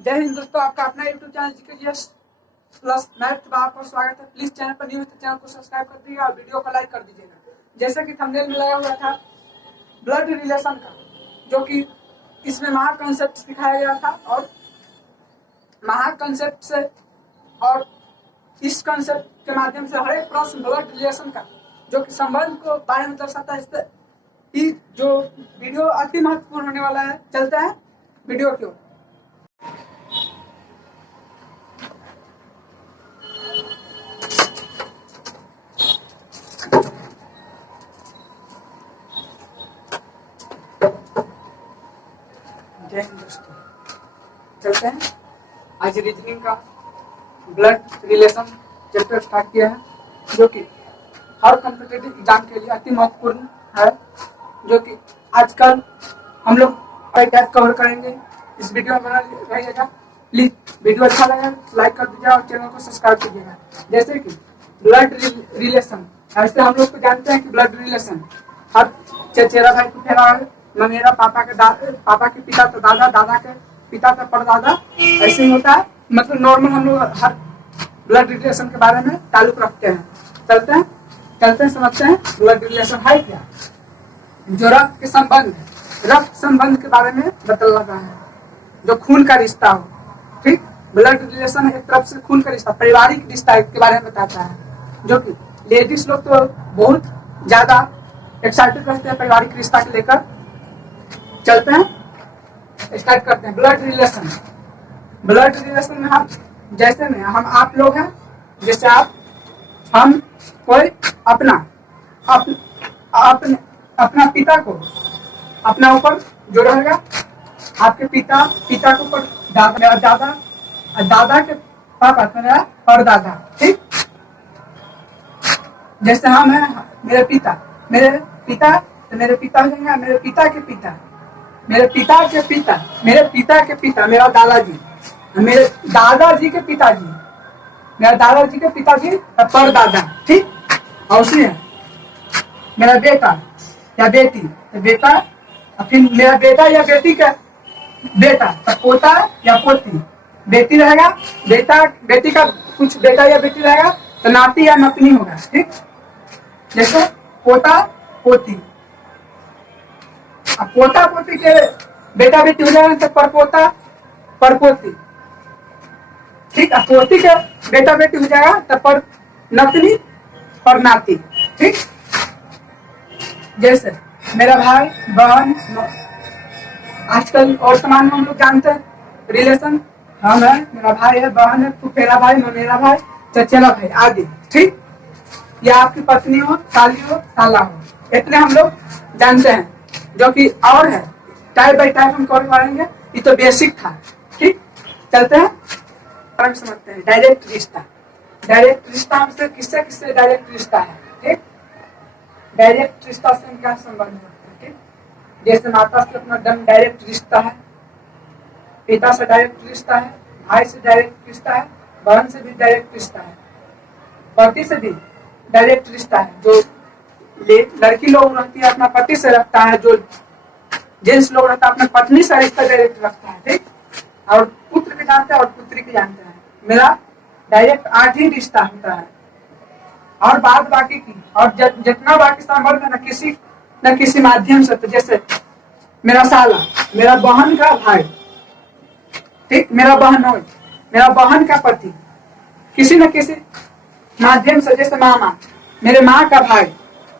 जय हिंद दोस्तों, आपका अपना YouTube channel GKGS plus math में आपका स्वागत है। प्लीज चैनल पर न्यू है तो चैनल को सब्सक्राइब कर दीजिएगा और वीडियो को लाइक कर दीजिएगा। जैसे कि थंबनेल में लगा हुआ था ब्लड रिलेशन का, जो कि इसमें महा कॉन्सेप्ट सिखाया गया था और महा कॉन्सेप्ट से और इस कॉन्सेप्ट के माध्यम से हर एक प्रश्न ब्लड रिलेशन का जो कि संबंध को बारे में दर्शाता है। इस पर जो वीडियो अति महत्वपूर्ण होने वाला है। चलते हैं वीडियो की ओर। जय हिंद दोस्तों, चलते हैं। आज रीजनिंग का ब्लड रिलेशन चैप्टर स्टार्ट किया है, जो कि हर कॉम्पिटिटिव एग्जाम के लिए अति महत्वपूर्ण है, जो कि आजकल हम लोग कई टाइप कवर करेंगे। इस वीडियो में बना रहिएगा। प्लीज वीडियो अच्छा लगे लाइक कर दीजिएगा और चैनल को सब्सक्राइब कीजिएगा। जैसे कि ब्लड रिलेशन, ऐसे हम लोग को जानते हैं कि ब्लड रिलेशन हर चचेरा भाई को फैला है। मेरा पापा के पिता तो दादा, दादा के पिता तो परदादा, ऐसे ही होता है। मतलब नॉर्मल हम लोग हर ब्लड रिलेशन के बारे में ताल्लुक रखते हैं। चलते हैं समझते हैं ब्लड रिलेशन है क्या। जो रक्त के संबंध, रक्त संबंध के बारे में बतला रहा है, जो खून का रिश्ता हो। ठीक, ब्लड रिलेशन एक तरफ से खून का रिश्ता, पारिवारिक रिश्ता के बारे में बताता है, जो कि लेडीज लोग तो बहुत ज्यादा एक्साइटेड रहते हैं पारिवारिक रिश्ता को लेकर। चलते हैं, स्टार्ट करते हैं। ब्लड रिलेशन में हम जैसे में हम आप लोग हैं, जैसे आप हम कोई अपना पिता को अपना ऊपर जो रहेगा, आपके पिता के ऊपर दादा, दादा के पापा मेरा परदादा। ठीक, जैसे हम हैं मेरे पिता तो मेरे पिता हो जाएंगे मेरे पिता के पिता, मेरे पिता के पिता, मेरे पिता के पिता मेरा दादाजी, मेरे दादाजी के पिताजी, मेरा दादाजी के पिताजी परदादा। ठीक, और उसी है मेरा बेटा या बेटी, तो बेटा, फिर मेरा बेटा या बेटी का बेटा, तो पोता या पोती, बेटी रहेगा, बेटी का कुछ बेटा या बेटी रहेगा तो नाती या नतनी होगा। ठीक, जैसे पोता पोती, अब पोता पोती के बेटा बेटी हो जाएगा तो परपोता परपोती। ठीक, अब पोती के बेटा बेटी हो जाएगा तो पर नतनी पर नाती। ठीक, जैसे मेरा भाई बहन, आजकल और समान में हम लोग जानते हैं रिलेशन, हम है, मेरा भाई है, बहन है, फुफेरा भाई, ममेरा भाई, चचेरा भाई आदि। ठीक, या आपकी पत्नी हो, साली हो, साला हो, इतने हम लोग जानते हैं, जो कि और है टाइप बाई टाइप हम कवर करेंगे। ये तो बेसिक था। ठीक, चलते हैं समझते हैं। डायरेक्ट रिश्ता हमसे किससे किससे डायरेक्ट रिश्ता है। ठीक, डायरेक्ट रिश्ता से क्या संबंध है। ठीक, जैसे माता से अपना दम डायरेक्ट रिश्ता है, पिता से डायरेक्ट रिश्ता है, भाई से डायरेक्ट रिश्ता है, बहन से भी डायरेक्ट रिश्ता है, पति से भी डायरेक्ट रिश्ता है। जो लड़की लोग रहती है अपना पति से रखता है, जो जेंट्स लोग रहता है अपना पत्नी से रिश्ता डायरेक्ट रखता है। ठीक, और पुत्र के जानते हैं और पुत्री के जानते हैं। मेरा डायरेक्ट 8 ही रिश्ता होता है, और बाद बाकी की और जितना बाकी संबंध है न किसी माध्यम से। तो जैसे मेरा साला, मेरा बहन का भाई, ठीक, मेरा बहनोई, मेरा बहन का पति, किसी न किसी माध्यम से। जैसे मामा, मेरे माँ का भाई,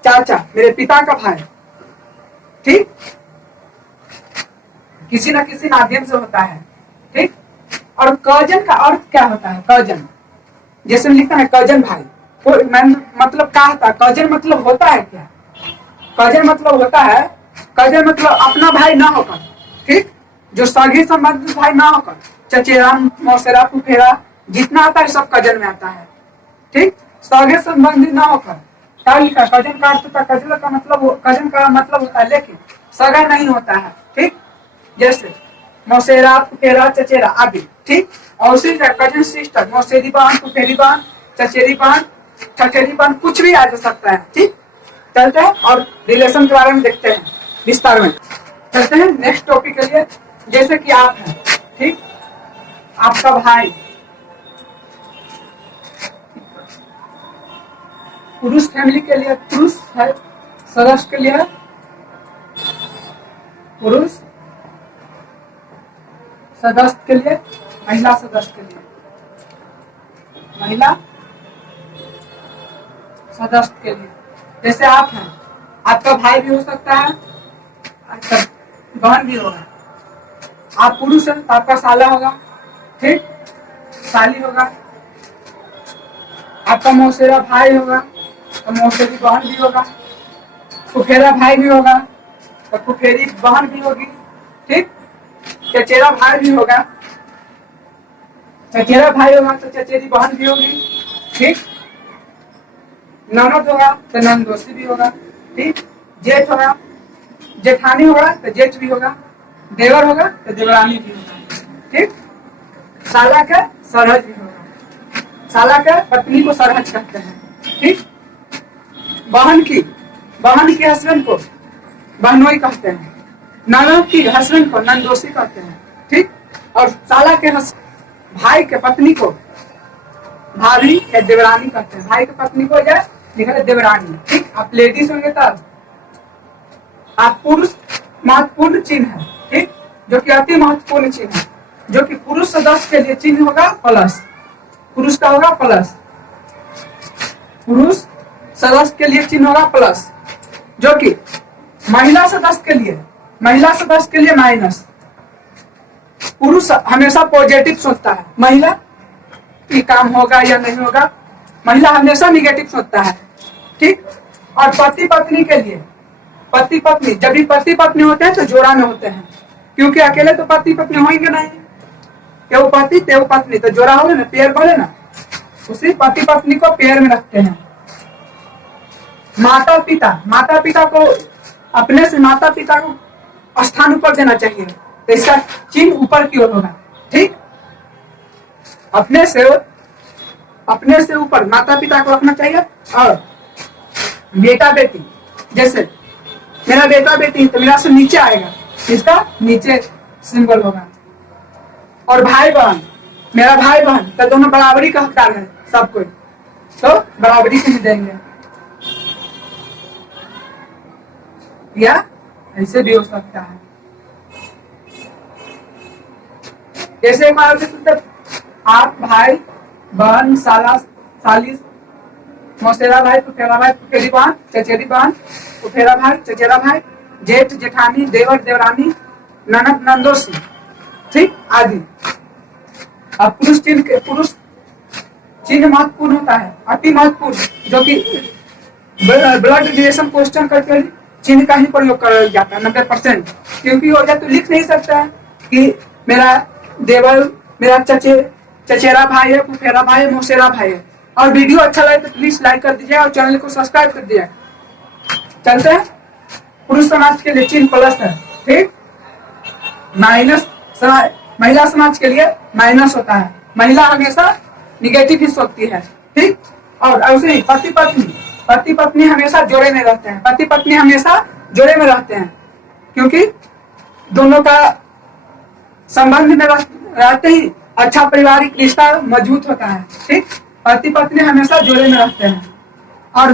चाचा, मेरे पिता का भाई। ठीक, किसी न किसी माध्यम से होता है। ठीक, और कजन का अर्थ क्या होता है। कजन जैसे लिखता है कजन भाई, मतलब क्या होता है। कजन मतलब होता है क्या। कजन मतलब होता है, कजन मतलब अपना भाई ना होकर, ठीक, जो सगे संबंधित भाई ना होकर, चचेरा, मौसेरा, फुफेरा जितना आता है सब कजन में आता है। ठीक, सगे संबंधित ना होकर क्या लिखा, कजन का अर्थ होता है, कजन का मतलब होता है लेकिन सगा नहीं होता है। ठीक, जैसे मौसेरा, फुफेरा, चचेरा आदि। ठीक, और उसी कजन सिस्टर, मौसेरी बहन, फुफेरी बहन, चचेरी बहन, ठठेरी बहन, कुछ भी आ जा सकता है। ठीक, चलते हैं और रिलेशन के बारे में देखते हैं विस्तार में। चलते हैं नेक्स्ट टॉपिक के लिए। जैसे कि आप हैं, ठीक, आपका भाई पुरुष फैमिली के लिए पुरुष है, सदस्य के लिए पुरुष, सदस्य के लिए महिला, सदस्य के लिए महिला, सदस्य के लिए। जैसे आप हैं, आपका भाई भी हो सकता है, आपका बहन भी होगा। आप पुरुष हैं तो आपका साला होगा, ठीक, साली होगा। आपका मौसेरा भाई होगा तो मौसेरी बहन भी होगा। फुफेरा भाई भी होगा तो फुफेरी बहन भी होगी, ठीक। चचेरा भाई भी होगा, चचेरा भाई होगा तो चचेरी बहन भी होगी, ठीक। ननद होगा तो नंदोसी भी होगा, ठीक। जेठ होगा, जेठानी होगा तो जेठ भी होगा। देवर होगा तो देवरानी भी होगा, ठीक। साला का सरहज भी होगा, साला का पत्नी को सरहज कहते हैं, ठीक। बहन की हस्बैंड को बहनोई कहते हैं। ननद की हस्बैंड को नंदोसी कहते हैं, ठीक। और साला के भाई के पत्नी को भाभी या देवरानी कहते हैं। भाई की पत्नी को क्या लिखा है, देवरानी, ठीक। आप लेडीज होंगे तब आप पुरुष महत्वपूर्ण चिन्ह है, ठीक, जो कि अति महत्वपूर्ण चिन्ह है, जो कि पुरुष सदस्य के लिए चिन्ह होगा प्लस, पुरुष का होगा प्लस, पुरुष सदस्य के लिए चिन्ह होगा प्लस, जो कि महिला सदस्य के लिए माइनस। पुरुष हमेशा पॉजिटिव सोचता है, महिला की काम होगा या नहीं होगा, महिला हमेशा निगेटिव सोचता है, ठीक। और पति पत्नी के लिए, पति पत्नी जब भी पति पत्नी होते हैं तो जोड़ा में होते हैं, क्योंकि अकेले तो पति पत्नी होंगे नहीं, तेव पति तेव पत्नी तो जोड़ा होगा ना, पेयर बोले ना, उसी पति पत्नी को पेयर में रखते हैं। माता पिता को अपने से माता पिता को स्थान ऊपर देना चाहिए, तो इसका चिन्ह ऊपर की ओर होगा, ठीक। अपने से ऊपर माता पिता को रखना चाहिए। और बेटा बेटी, जैसे मेरा बेटा बेटी तो मेरा से नीचे आएगा, इसका नीचे सिंबल होगा। और भाई बहन, मेरा भाई बहन तो दोनों बराबरी का हकदार है, सब कोई तो बराबरी से देंगे, या ऐसे भी हो सकता है। जैसे आप भाई बहन, साला साली, मौसेरा भाई, फुफेरा भाई, फुफेरी बहन, चचेरी बहन, फुफेरा भाई, चचेरा भाई, जेठ जेठानी, देवर देवरानी, ननद नंदोसी, ठीक, आदि। अब पुरुष चिन्ह महत्वपूर्ण होता है, अति महत्वपूर्ण, जो कि ब्लड रिलेशन क्वेश्चन करके चिन्ह का ही प्रयोग किया जाता है 90%, क्योंकि हो जाए तो लिख नहीं सकता है कि मेरा देवर, मेरा चचेरा भाई है, फुफेरा भाई है, मौसेरा भाई है। और वीडियो अच्छा लगे तो प्लीज लाइक कर दीजिए और चैनल को सब्सक्राइब कर दीजिए। चलते हैं, पुरुष समाज के लिए चिन्ह प्लस है, ठीक। माइनस महिला समाज के लिए माइनस होता है, महिला हमेशा निगेटिव ही सोचती है, ठीक। और ऐसे ही पति पत्नी हमेशा जोड़े में रहते हैं, पति पत्नी हमेशा जोड़े में रहते हैं, क्योंकि दोनों का संबंध में रहते ही अच्छा पारिवारिक रिश्ता मजबूत होता है, ठीक। पति पत्नी हमेशा जोड़े में रहते हैं। और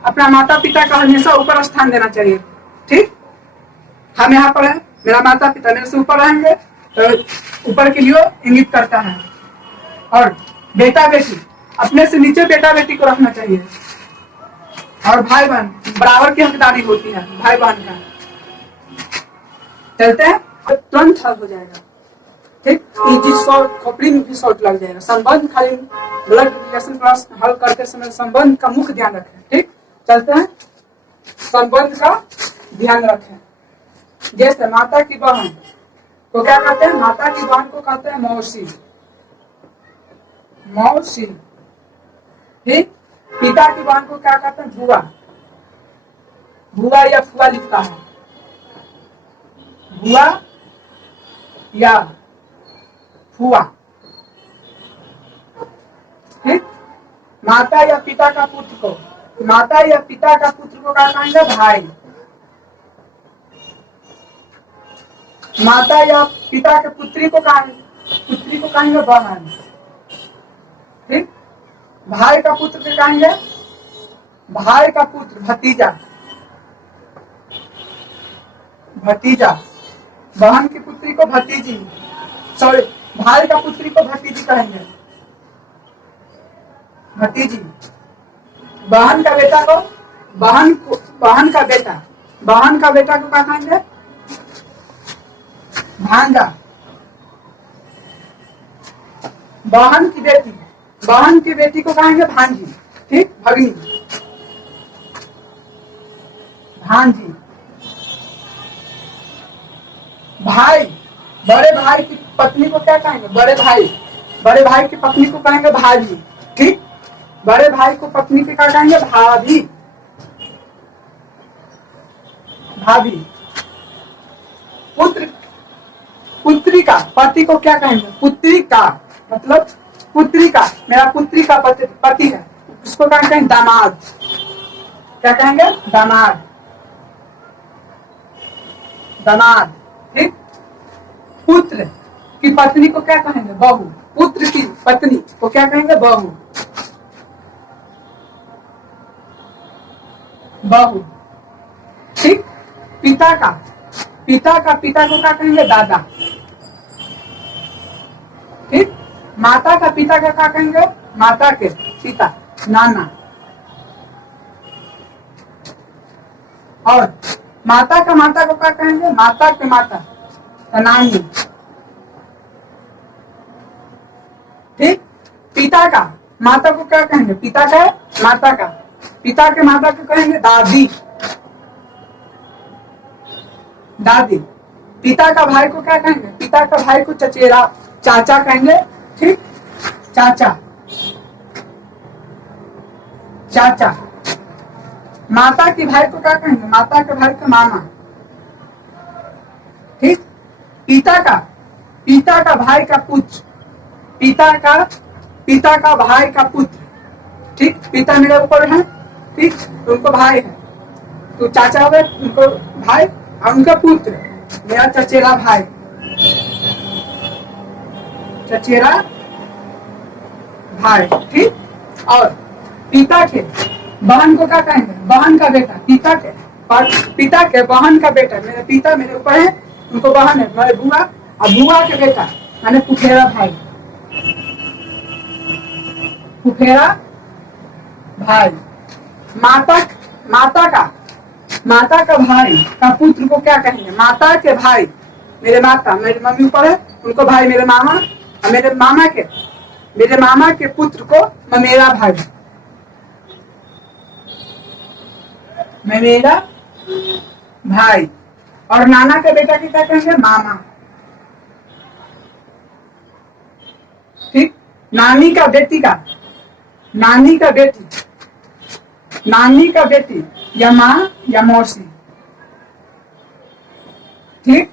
अपना माता पिता का हमेशा ऊपर स्थान देना चाहिए, ठीक। हम यहाँ पर है, मेरा माता पिता मेरे से ऊपर रहेंगे तो ऊपर के लिए इंगित करता है। और बेटा बेटी, अपने से नीचे बेटा बेटी को रखना चाहिए। और भाई बहन बराबर की हकदारी होती है भाई बहन का। चलते हैं, तुरंत हल हो जाएगा, ठीक। इजी शॉर्ट, कॉपलिंग भी शॉर्ट लग जाएगा। संबंध खाली ब्लड रिलेशन क्लास हल करते समय संबंध का मुख्य ध्यान रखें, ठीक। चलते हैं, संबंध का ध्यान रखें। जैसे माता की बहन को क्या कहते हैं, माता की बहन को कहते हैं मौसी, मौसी, ठीक। पिता की बहन को क्या कहते हैं, बुआ, बुआ या फुआ लिखता है, बुआ या फुआ, ठीक। माता या पिता का पुत्र को, माता या पिता का पुत्र को क्या कहेंगे, भाई। माता या पिता के पुत्री को को कहेंगे बहन। ठीक, भाई का पुत्र को कहेंगे भाई का पुत्र, भतीजा। भतीजा, बहन की पुत्री को भतीजी, सॉरी भाई का पुत्री को भतीजी कहेंगे, भतीजी। बहन का बेटा को बहन का बेटा, बहन का बेटा को क्या कहेंगे, भांजा। बहन की बेटी को कहेंगे भांजी। ठीक, भगनी, भांजी। भाई, बड़े भाई की पत्नी को क्या कहेंगे, बड़े भाई की पत्नी को कहेंगे भाभी। ठीक, बड़े भाई को पत्नी की क्या कहेंगे, भाभी, भाभी। पुत्री का पति को क्या कहेंगे, पुत्री का, मतलब पुत्री का, मेरा पुत्री का पति है, उसको क्या कहेंगे, दामाद। क्या कहेंगे, दामाद, दामाद। ठीक, पुत्र की पत्नी को क्या कहेंगे, बहू। पुत्र की पत्नी को क्या कहेंगे, बहू, बहू। ठीक, पिता को क्या कहेंगे, दादा। ठीक, माता का पिता का क्या कहेंगे, माता के पिता, नाना। और माता को क्या कहेंगे, माता के माता, नानी। ठीक, पिता का माता को क्या कहेंगे, पिता का माता का, पिता के माता को कहेंगे दादी, दादी। पिता का भाई को क्या कहेंगे, पिता का भाई को चचेरा, चाचा कहेंगे। ठीक, चाचा, चाचा। माता की भाई को क्या कहेंगे, माता के भाई को मामा। ठीक, पिता का भाई का पुत्र, पिता का भाई का पुत्र। ठीक, पिता मेरे ऊपर है, ठीक, तो उनको भाई है, तो चाचा हुए उनको भाई, और उनका पुत्र मेरा चचेरा भाई, चचेरा भाई। ठीक, और पिता के बहन को क्या कहेंगे, बहन का बेटा। पिता के बहन का बेटा, मेरे पिता मेरे ऊपर है, उनको बहन है, मेरे बुआ, और बुआ के बेटा माने फुफेरा भाई, फुफेरा भाई। माता का भाई का पुत्र को क्या कहेंगे, माता के भाई, मेरे माता, मेरी मम्मी ऊपर है, उनको भाई मेरे मामा, और मेरे मामा के पुत्र को ममेरा भाई, ममेरा भाई। और नाना के बेटा की क्या कहेंगे, मामा। ठीक, नानी का बेटी या माँ या मौसी। ठीक,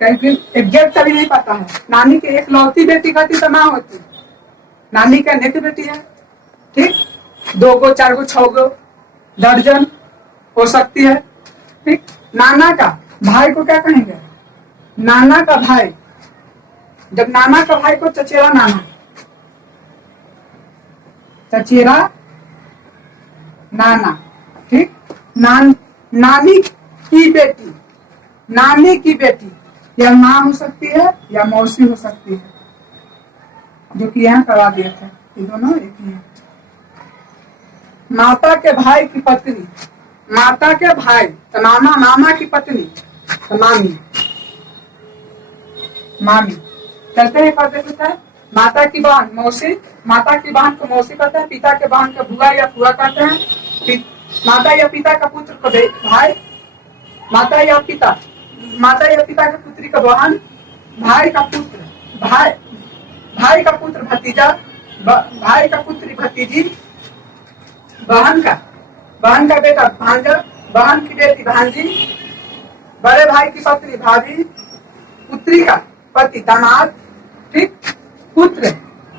क्योंकि एग्जैक्ट कभी नहीं पता है, नानी की एक लौती बेटी कहती तो माँ होती, नानी का अनेक बेटी है। ठीक, 2 गो 4 गो 6 गो दर्जन हो सकती है। ठीक, नाना का भाई को क्या कहेंगे, नाना का भाई। जब नाना का भाई को चचेरा नाना, चचेरा नाना। ठीक, नानी की बेटी या माँ हो सकती है या मौसी हो सकती है, जो कि यहाँ करवा दिए थे, ये दोनों एक ही है। माता के भाई की पत्नी, माता के भाई तो मामा की पत्नी तो मामी, मामी। चलते हैं, करते हैं। माता की बहन मौसी, माता की बहन को मौसी कहते हैं, पिता के बहन को बुआ या फुआ कहते हैं। माता या पिता का पुत्र को भाई, माता या पिता के पुत्री का बहन, भाई का पुत्र भतीजा, भाई का पुत्री भतीजी, बहन का बेटा भांजा, बहन की बेटी भांजी, बड़े भाई की पत्नी भाभी, पुत्री का पति दामाद। ठीक, पुत्र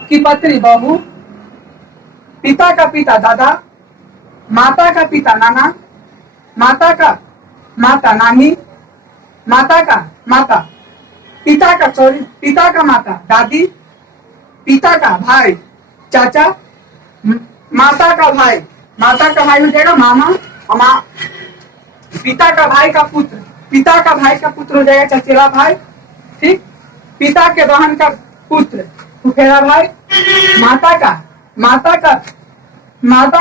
की पत्नी बहू, पिता का पिता दादा, माता का पिता नाना, माता का माता नानी, माता का माता पिता का, सॉरी, पिता का माता दादी, पिता का भाई चाचा, माता का भाई, माता का भाई हो जाएगा मामा, और पिता का भाई का पुत्र, पिता का भाई का पुत्र हो जाएगा चचेरा भाई, ठीक। पिता के बहन का पुत्र फुफेरा भाई, माता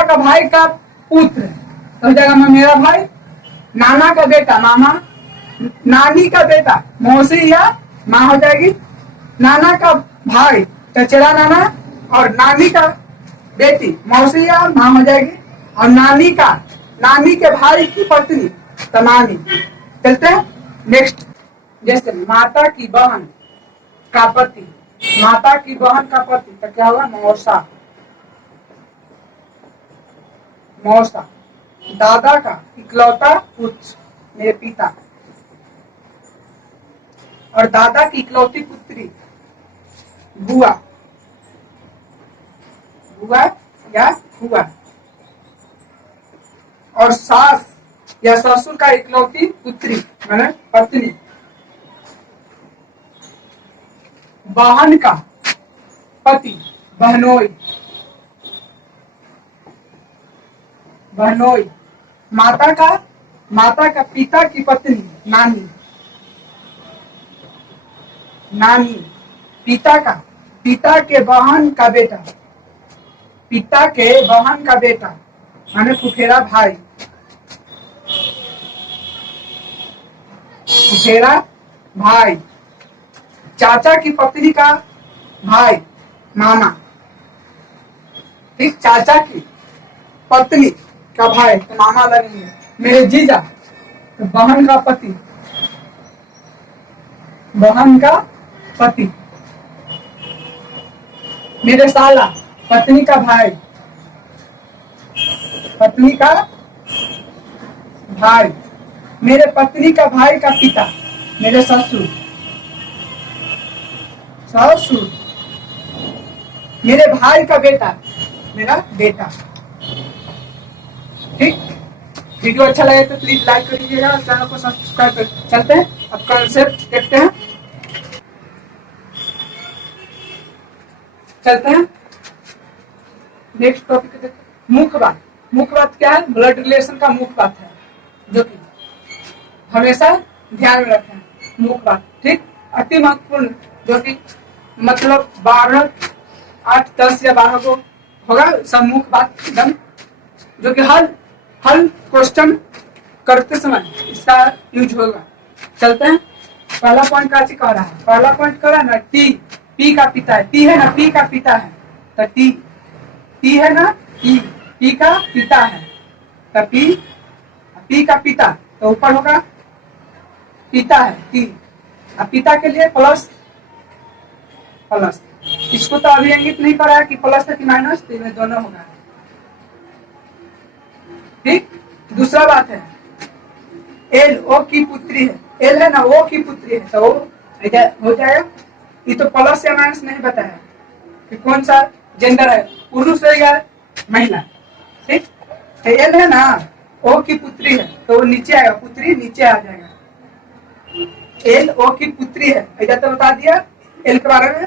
का भाई का पुत्र तो हो जाएगा ममेरा भाई, नाना का बेटा मामा, नानी का बेटा मौसी या माँ हो जाएगी, नाना का भाई चचेरा नाना, और नानी का बेटी मौसी या माँ हो जाएगी, और नानी के भाई की पत्नी तो नानी। चलते हैं नेक्स्ट। जैसे माता की बहन का पति, माता की बहन का पति तो क्या होगा मौसा, मौसा। दादा का इकलौता पुत्र मेरे पिता, और दादा की इकलौती पुत्री बुआ, बुआ या बुआ, और सास या ससुर का इकलौती पुत्री माने पत्नी। बहन का पति बहनोई, बहनोई। माता का पिता की पत्नी नानी, नानी। पिता के बहन का बेटा, पिता के बहन का बेटा माने फुफेरा भाई, फुफेरा भाई। चाचा की पत्नी का भाई मामा, ठीक। चाचा की पत्नी का भाई तो मामा लगेंगे। मेरे जीजा तो बहन का पति, बहन का पति। मेरे साला पत्नी का भाई, पत्नी का भाई। मेरे पत्नी का भाई का पिता मेरे ससुर, ससुर। मेरे भाई का बेटा मेरा बेटा, ठीक। वीडियो अच्छा लगे तो प्लीज लाइक कर दीजिएगा, चैनल को सब्सक्राइब कर। चलते हैं अब कॉन्सेप्ट देखते हैं। चलते हैं नेक्स्ट टॉपिक देखते हैं। मुख्य बात, मुख्य बात क्या है? ब्लड रिलेशन का मुख्य बात है, जो कि हमेशा ध्यान में रखें। मुख्य बात, ठीक, अति महत्वपूर्ण, जो कि मतलब 12, 8, 10 या 12 को होगा सब मुख्य बात एकदम, जो कि हर क्वेश्चन करते समय इसका यूज होगा। चलते हैं। पहला पॉइंट का कह रहा है, पहला पॉइंट कह रहा है ना टी का पिता है, टी है ना, पी का पिता है तो टी है ना, पी का पिता है तो पी का पिता तो ऊपर होगा पिता है टी, अब पिता के लिए प्लस, इसको तो अभी इंगित नहीं करा है कि प्लस है कि माइनस, तो इनमें दोनों होगा, ठीक। दूसरा बात है एल ओ की पुत्री है, एल है ना ओ की पुत्री है तो हो जाएगा। ये तो प्लस या माइनस नहीं बताया कि कौन सा जेंडर है, पुरुष है या महिला, ठीक। तो एल है ना ओ की पुत्री है तो वो नीचे आएगा, पुत्री नीचे आ जाएगा। एल ओ की पुत्री है ऐसा तो बता दिया। एल के बारे में,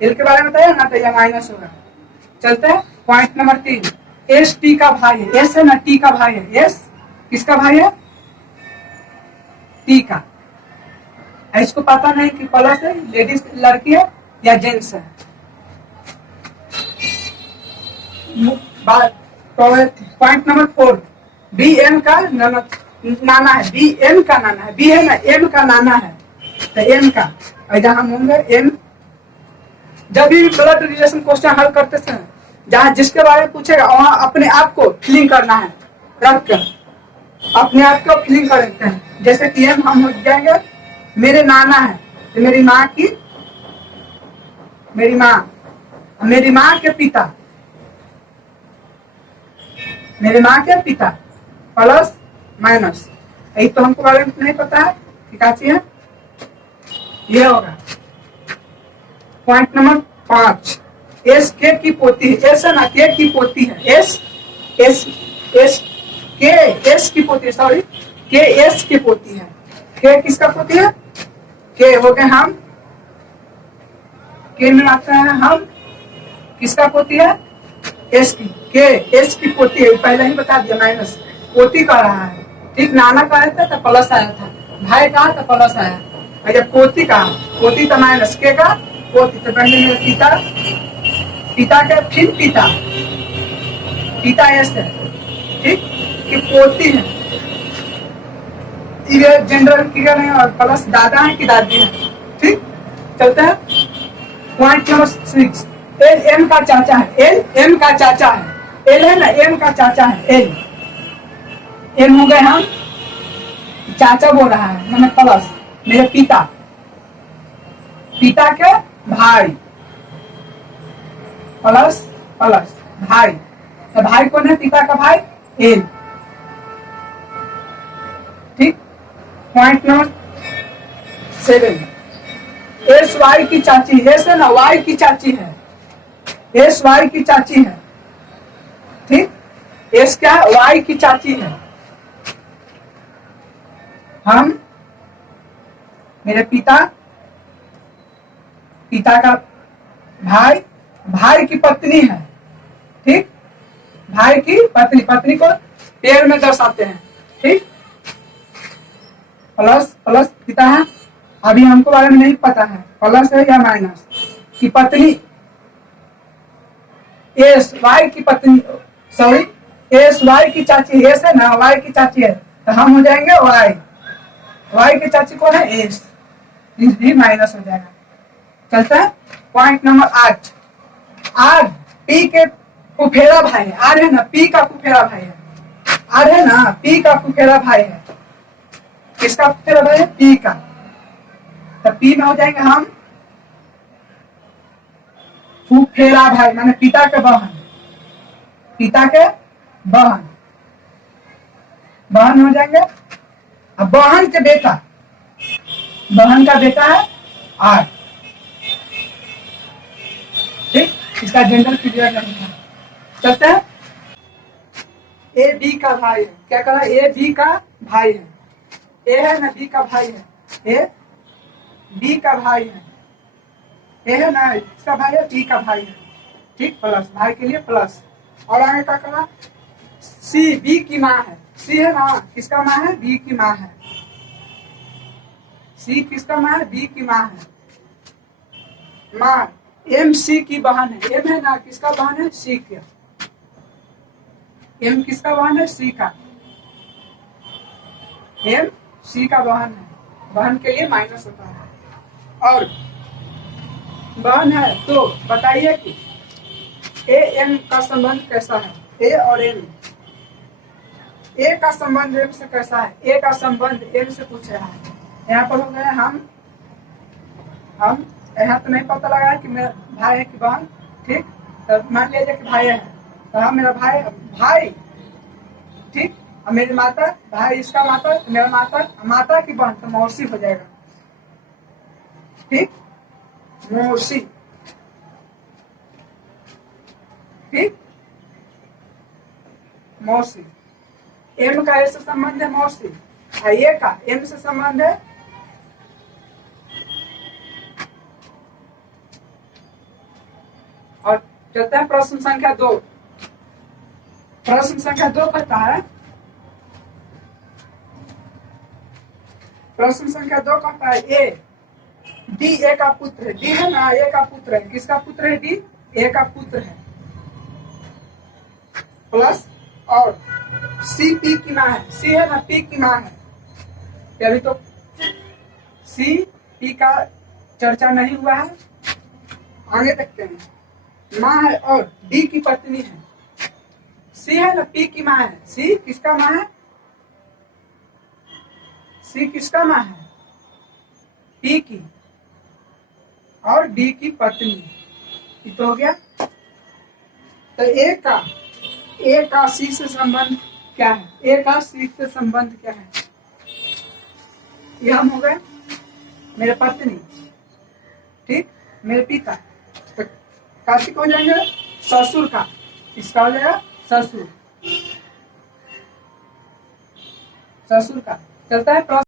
एल के बारे में बताया ना, तो यह माइनस होगा। चलते हैं पॉइंट नंबर 3। एस टी का भाई है, एस है ना टी का भाई है, एस किसका भाई है? टी का। इसको पता नहीं कि प्लस है, लेडीज लड़की है या जेंट्स है। पॉइंट नंबर 4, बी एम का नाना है, बी एम का नाना है, बी है ना एम का नाना है तो एम का, जहां हम होंगे एम। जब भी ब्लड रिलेशन क्वेश्चन हल करते समय जहां जिसके बारे में पूछेगा वहां अपने आप को फीलिंग करना है, रख कर अपने आप को फीलिंग कर सकते हैं। जैसे कि हम हो जाएंगे मेरे नाना है तो मेरी माँ की, मेरी माँ के पिता, मेरी माँ के पिता प्लस माइनस, यही तो हमको बारे में नहीं पता है कि क्या चीज है, ये होगा। पॉइंट नंबर 5, एस के की पोती है, एस है ना के की पोती है, एस के एस की पोती है, सॉरी के एस की पोती है। के किसका पोती है? के हो गए हम, के में मात्रा है हम, किसका पोती है, एस की, के एस की पोती है, पहले ही बता दिया, माइनस पोती का रहा है, ठीक। नाना का आया था तो प्लस आया था, भाई का तो प्लस आया, और जब पोती का, पोती तो माइनस, के का पोती, तो पहले मेरे पिता, पिता के फिर पिता, पिता एस है, ठीक, कि पोती है, ये जेंडर क्लियर है, और प्लस दादा है कि दादी है, ठीक। चलते हैं पॉइंट नंबर 6, एल एम का चाचा है, एल एम का चाचा है, एल है ना, एम का चाचा है, एल, एम हो गए हम, चाचा बोल रहा है मैंने, प्लस मेरे पिता, पिता के भाई, प्लस प्लस भाई, तो भाई कौन है, पिता का भाई, एल, ठीक। पॉइंट नंबर 7, एस वाई की चाची, एस है ना, वाई की चाची है, एस वाई की चाची है, ठीक। एस क्या है, वाई की चाची है, हम, मेरे पिता, पिता का भाई, भाई की पत्नी है, ठीक, भाई की पत्नी, पत्नी को पेड़ में दर्शाते हैं, ठीक। प्लस प्लस पिता है, अभी हमको बारे में नहीं पता है प्लस है या माइनस, की पत्नी, एस वाई की पत्नी, सॉरी एस वाई की चाची, एस है ना, वाई की चाची है, तो हम हो जाएंगे वाई, वाई की चाची कौन है, एस, भी माइनस हो जाएगा। चलता है पॉइंट नंबर 8, आर पी के फुफेरा भाई, आर है ना, पी का फुफेरा भाई है, आर है ना, पी का फुफेरा भाई है, किसका फुफेरा भाई है, पी का, तो पी में हो जाएंगे हम फुफेरा भाई, माने पिता के बहन, पिता के बहन, बहन हो जाएंगे, अब बहन के बेटा, बहन का बेटा है आर, ठीक, इसका जेंडर क्लियर नहीं है। चलते हैं, ए बी का भाई है, क्या करा, ए बी का भाई है, ए है ना, बी का भाई है, ए बी का भाई है, ए है ना, इसका भाई है, बी का भाई है, ठीक, प्लस भाई के लिए प्लस, और आगे का करा, सी बी की माँ है, सी है ना, किसका माँ है, बी की माँ है, सी किसका माँ है, बी की माँ है, माँ, एम सी की बहन है, एम है ना, किसका बहन है, सी का, एम किसका बहन है, सी का, एम सी का बहन है, बहन के लिए माइनस होता है, और बहन है तो बताइए कि ए एम का संबंध कैसा है, ए और एम, ए का संबंध एम से कैसा है, ए का संबंध एम से पूछ रहा है, यहाँ पर हो गए हम यहाँ तो नहीं पता लगा है कि मेरा भाई है कि बहन, ठीक, तो मान लीजिए कि भाई है, तो हम मेरा भाई, भाई, ठीक, और मेरी माता, भाई इसका माता, मेरा माता, माता की बहन तो मौसी हो जाएगा, ठीक, मौसी, ठीक, मौसी, एम का ए से संबंध है मौसी, ए का एम से संबंध है, और चलता है प्रश्न संख्या 2, प्रश्न संख्या 2 कहता है, प्रश्न संख्या 2 कहता है, ए डी ए का पुत्र है, डी है ना, ए का पुत्र है, किसका पुत्र है, डी ए का पुत्र है, प्लस, और सी पी की माँ है, सी है ना, पी की माँ है, अभी तो सी पी का चर्चा नहीं हुआ है, आगे देखते हैं, माँ है और डी की पत्नी है, सी है ना, पी की माँ है, सी किसका माँ है, सी किसका माँ है, पी की, और डी की पत्नी, ये तो हो गया। तो ए का सी से संबंध क्या है, ए का सी से संबंध क्या है, ये हम हो गए मेरे पत्नी, ठीक, मेरे पिता, तो कार्तिक हो जाएंगे ससुर का, इसका हो जाएगा ससुर, ससुर का। चलता है